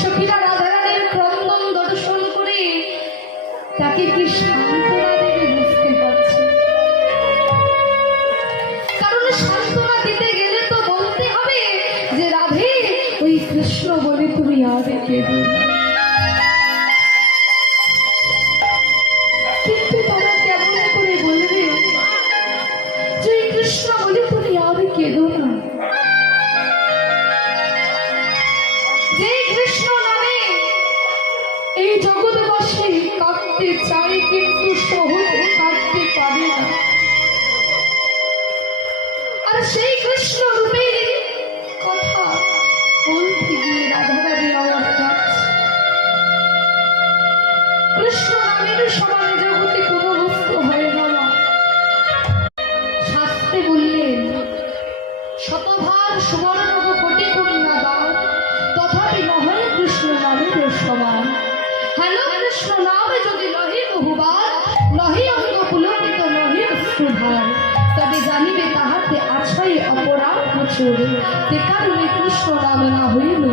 সখীরা রাধারানীর ক্রন্দন দর্শন করে তাকে কি সান্ত্বনা দেবে বুঝতে পারছে। কারণ সান্ত্বনা দিতে গেলে তো বলতে হবে যে রাধে ওই কৃষ্ণ বলে তুমি আর কেঁদো না। কিন্তু তারা কেমন করে বলবে যে কৃষ্ণ বলে তুমি আর কেঁদো না? যে কৃষ্ণ নামে এই জগৎবাসী কাঁদতে চায় কিন্তু সহজে কাঁদতে পারে না। আর সেই কৃষ্ণ রূপের কথা বলতে গিয়ে রাধারানী আমার যাচ্ছে। কৃষ্ণ নামের সমান জগতে কোনো বস্তু হয় না। শাস্ত্রে বললেন শতভার সুবর্ণ কোটি কন্যা দান তথাপি নহয় কৃষ্ণ নামের সমান। হ্যালো কৃষ্ণ নাম যদি নহে বহুবার নহে অঙ্গ পুলকিত নহে অশ্রুধার তবে জানিবে তাহাতে আছয় অপরাধ প্রচুর তে কারণে কৃষ্ণ নাম না হইল